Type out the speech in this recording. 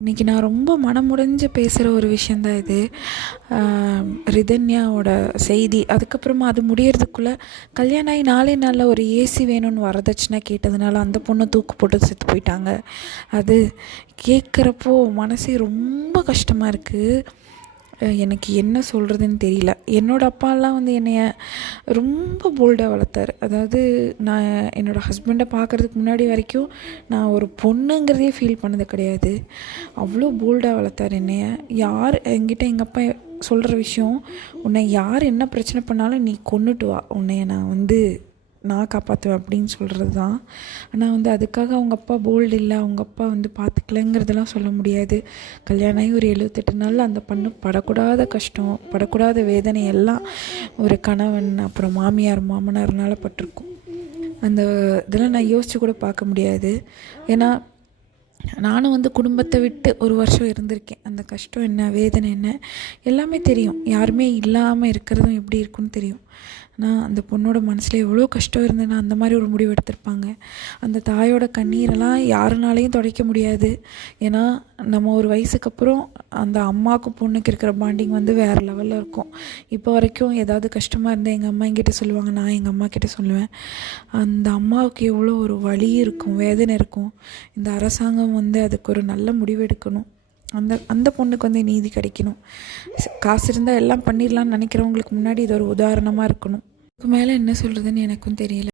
இன்றைக்கி நான் ரொம்ப மனமுடைஞ்சு பேசுகிற ஒரு விஷயந்தான் இது. ரிதன்யாவோட செய்தி. அதுக்கப்புறமா அது முடியறதுக்குள்ளே கல்யாணம் ஆகி 4 நாளில் ஒரு ஏசி வேணும்னு வரதட்சணை கேட்டதுனால அந்த பொண்ணை தூக்கு போட்டு செத்து போயிட்டாங்க. அது கேட்குறப்போ மனசே ரொம்ப கஷ்டமாக இருக்குது. எனக்கு என்ன சொல்கிறதுன்னு தெரியல. என்னோடய அப்பாலாம் என்னைய ரொம்ப போல்டாக வளர்த்தாரு. அதாவது நான் என்னோடய ஹஸ்பண்டை பார்க்குறதுக்கு முன்னாடி வரைக்கும் நான் ஒரு பொண்ணுங்கிறதையே ஃபீல் பண்ணது கிடையாது. அவ்வளோ போல்டாக வளர்த்தாரு என்னைய. யார் என்கிட்ட எங்கள் அப்பா சொல்கிற விஷயம், உன்னை யார் என்ன பிரச்சனை பண்ணாலும் நீ கொன்னுட்டு வா, உன்னைய நான் காப்பாற்றுவேன் அப்படின்னு சொல்கிறது தான். ஆனால் அதுக்காக அவங்க அப்பா போல்டு இல்லை, அவங்க அப்பா பார்த்துக்கலங்கிறதெல்லாம் சொல்ல முடியாது. கல்யாணம் ஆகி ஒரு 78 நாளில் அந்த பொண்ணு படக்கூடாத கஷ்டம், படக்கூடாத வேதனை எல்லாம் ஒரு கணவன் அப்புறம் மாமியார் மாமனார்னால பட்டிருக்கும். அந்த இதெல்லாம் நான் யோசித்து கூட பார்க்க முடியாது. ஏன்னா நானும் குடும்பத்தை விட்டு ஒரு வருஷம் இருந்திருக்கேன். அந்த கஷ்டம் என்ன, வேதனை என்ன எல்லாமே தெரியும். யாருமே இல்லாமல் இருக்கிறதும் எப்படி இருக்குன்னு தெரியும். ஆனால் அந்த பொண்ணோட மனசில் எவ்வளோ கஷ்டம் இருந்ததுன்னா அந்த மாதிரி ஒரு முடிவு எடுத்திருப்பாங்க. அந்த தாயோட கண்ணீரெல்லாம் யாருனாலையும் துடைக்க முடியாது. ஏன்னா நம்ம ஒரு வயசுக்கு அப்புறம் அந்த அம்மாவுக்கும் பொண்ணுக்கு இருக்கிற பாண்டிங் வேறு லெவலில் இருக்கும். இப்போ வரைக்கும் ஏதாவது கஷ்டமாக இருந்தால் எங்கள் அம்மா என்கிட்ட சொல்லுவாங்க, நான் எங்கள் அம்மா கிட்டே சொல்லுவேன். அந்த அம்மாவுக்கு எவ்வளோ ஒரு வலி இருக்கும், வேதனை இருக்கும். இந்த அரசாங்கம் அதுக்கு ஒரு நல்ல முடிவு எடுக்கணும். அந்த பொண்ணுக்கு நீதி கிடைக்கணும். காசு இருந்தால் எல்லாம் பண்ணிடலான்னு நினைக்கிறவங்களுக்கு முன்னாடி இது ஒரு உதாரணமாக இருக்கணும். இதுக்கு மேலே என்ன சொல்கிறதுன்னு எனக்கும் தெரியல.